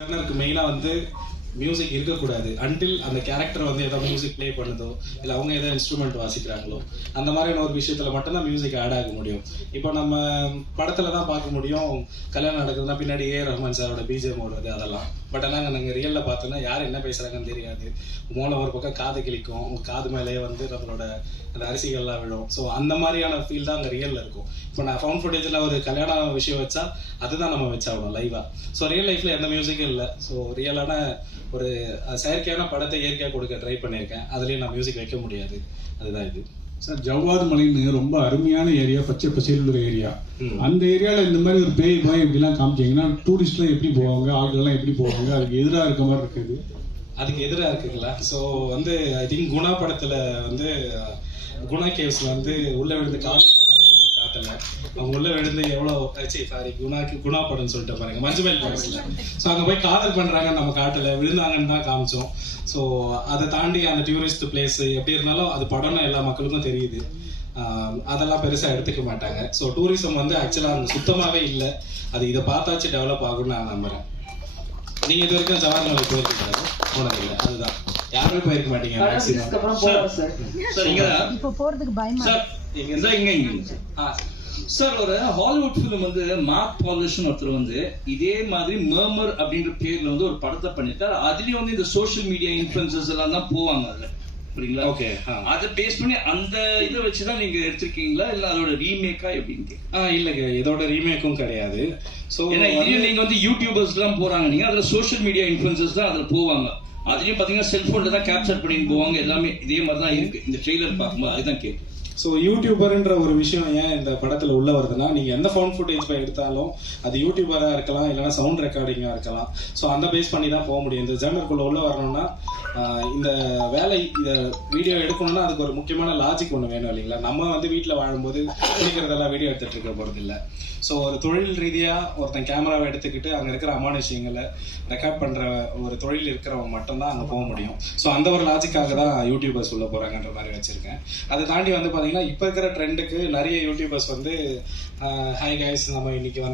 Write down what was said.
டர்னருக்கு மெயினாக வந்து மியூசிக் இருக்கக்கூடாது. அன்டில் அந்த கேரக்டர் வந்து ஏதோ மியூசிக் ப்ளே பண்ணுதோ இல்லை அவங்க ஏதோ இன்ஸ்ட்ருமெண்ட் வாசிக்கிறாங்களோ அந்த மாதிரியான ஒரு விஷயத்துல மட்டும்தான் மியூசிக் ஆட் ஆக முடியும். இப்போ நம்ம படத்துல தான் பார்க்க முடியும். கல்யாணம் நடக்குதுன்னா பின்னாடி ஏ ரஹ்மான் சாரோட பிஜிஎம் ஓடுறது அதெல்லாம். பட் ஆனால் நாங்கள் ரியலில் பார்த்தோன்னா யார் என்ன பேசுகிறாங்கன்னு தெரியாது. மூளை ஒரு பக்கம் காது கிளிக்கும் காது மேலேயே வந்து நம்மளோட அந்த அரிசிகள்லாம் விழும். ஸோ அந்த மாதிரியான ஃபீல் தான் அங்கே ரியலில் இருக்கும். இப்போ நான் ஃபவுண்ட் ஃபுட்டேஜில் ஒரு கல்யாண விஷயம் வச்சா அதுதான் நம்ம வச்சாகணும் லைவாக ஸோ ரியல் லைஃப்பில் எந்த மியூசிக்கும் இல்லை. ஸோ ரியலான ஒரு செயற்கையான படத்தை இயற்கையாக கொடுக்க ட்ரை பண்ணியிருக்கேன். அதுலேயும் நான் மியூசிக் வைக்க முடியாது. அதுதான் இது. சார் ஜவ்வாது மலைன்னு ரொம்ப அருமையான ஏரியா பச்சை பசேல் உள்ள ஏரியா. அந்த ஏரியால இந்த மாதிரி ஒரு பேய் மாதிரி இப்படிலாம் காமிச்சீங்கன்னா டூரிஸ்ட்லாம் எப்படி போவாங்க ஆட்கள்லாம் எப்படி போவாங்க? அதுக்கு எதிராக இருக்க மாதிரி இருக்குது அதுக்கு எதிராக இருக்குங்களா? ஸோ வந்து ஐ திங்க் குணா படத்துல வந்து குணா கேவ்ஸ்ல வந்து உள்ள விழுந்து காதல் பண்ணாங்கன்னு அவங்க உள்ள விழுந்து எவ்வளோ சரி சாரி குணாக்கு குணா படம்னு சொல்லிட்டு பாருங்க. மஞ்சுமேல் படத்துல. ஸோ அங்க போய் காதல் பண்றாங்கன்னு நம்ம காட்டல விழுந்தாங்கன்னு தான் காமிச்சோம். ஸோ அதை தாண்டி அந்த டூரிஸ்ட் பிளேஸ் எப்படி இருந்தாலும் அது படம்னு எல்லா மக்களுக்கும் தெரியுது. அதெல்லாம் பெருசா எடுத்துக்க மாட்டாங்க. ஸோ டூரிசம் வந்து ஆக்சுவலாக அங்கே சுத்தமாகவே இல்லை. அது இதை பார்த்தாச்சு டெவலப் ஆகும்னு நான் நம்புறேன். நீங்க இது வரைக்கும் ஜவாஹர்லால் போயிருக்கீங்களா போனதில்லை அதுதான். யாருமே போயிருக்க மாட்டீங்க. மேக்ஸிமம் சார் சார் இங்க தான். இப்போ போறதுக்கு பயமா சார் இங்க இருந்தா இங்க இங்க. சார். ஆ சார் ஒரு ஹாலிவுட் ஃபிலிம் வந்து மார்க் பாலிஷ்னு ஒருத்தர் வந்து இதே மாதிரி மர்மர் அப்படின்ற பேர்ல வந்து ஒரு படத்தை பண்ணிருக்காரு அதுலயும் வந்து இந்த சோஷியல் மீடியா இன்ஃபுளுசர்ஸ் எல்லாம் தான் போவாங்க அதுல. புரியுங்களா ஓகே அதை பேஸ் பண்ணி அந்த இதை வச்சுதான் நீங்க எடுத்திருக்கீங்களா? இல்ல அதோட ரீமேக்கா எப்படின்னு. ஆ இல்லைங்க. இதோட ரீமேக்கும் கிடையாது. ஸோ ஏன்னா இதுலயும் நீங்க வந்து யூடியூபர்ஸ் எல்லாம் போறாங்க. நீங்க அதுல சோஷியல் மீடியா இன்ஃபுளுசர்ஸ் தான் அதுல போவாங்க. அதுலயும் பாத்தீங்கன்னா செல்போன்ல தான் கேப்சர் பண்ணிட்டு போவாங்க. எல்லாமே இதே மாதிரி தான் இருக்கு. இந்த ட்ரெய்லர் பார்க்கும்போது அதுதான் கேட்கும் ஸோ யூடியூபர்ன்ற ஒரு விஷயம் ஏன் இந்த படத்தில் உள்ள வருதுன்னா நீங்கள் எந்த ஃபோன் ஃபுட்டேஜ் போய் எடுத்தாலும் அது யூடியூபராக இருக்கலாம் இல்லைனா சவுண்ட் ரெக்கார்டிங்காக இருக்கலாம். ஸோ அந்த பேஸ் பண்ணி தான் போக முடியும். இந்த ஜேர்னருக்குள்ள உள்ள வரணும்னா இந்த வேலை இந்த வீடியோ எடுக்கணும்னா அதுக்கு ஒரு முக்கியமான லாஜிக் ஒன்று வேணும் இல்லைங்களா? நம்ம வந்து வீட்டில் வாழும்போது பிடிக்கிறதெல்லாம் வீடியோ எடுத்துகிட்டு இருக்க போகிறது இல்லை ஸோ ஒரு தொழில் ரீதியாக ஒருத்தன் கேமராவை எடுத்துக்கிட்டு அங்கே இருக்கிற அமானுஷயங்களை ரெக்கார்ட் பண்ணுற ஒரு தொழில் இருக்கிறவங்க மட்டும்தான் அங்கே போக முடியும். ஸோ அந்த ஒரு லாஜிக்காக தான் யூடியூபர்ஸ் உள்ள போகிறாங்கன்ற மாதிரி வச்சுருக்கேன். அதை தாண்டி வந்து பார்த்தீங்கன்னா இப்போ இருக்கிற ட்ரெண்டுக்கு நிறைய யூடியூபர்ஸ் வந்து ஹாய் கைஸ் நம்ம இன்னைக்கு வந்து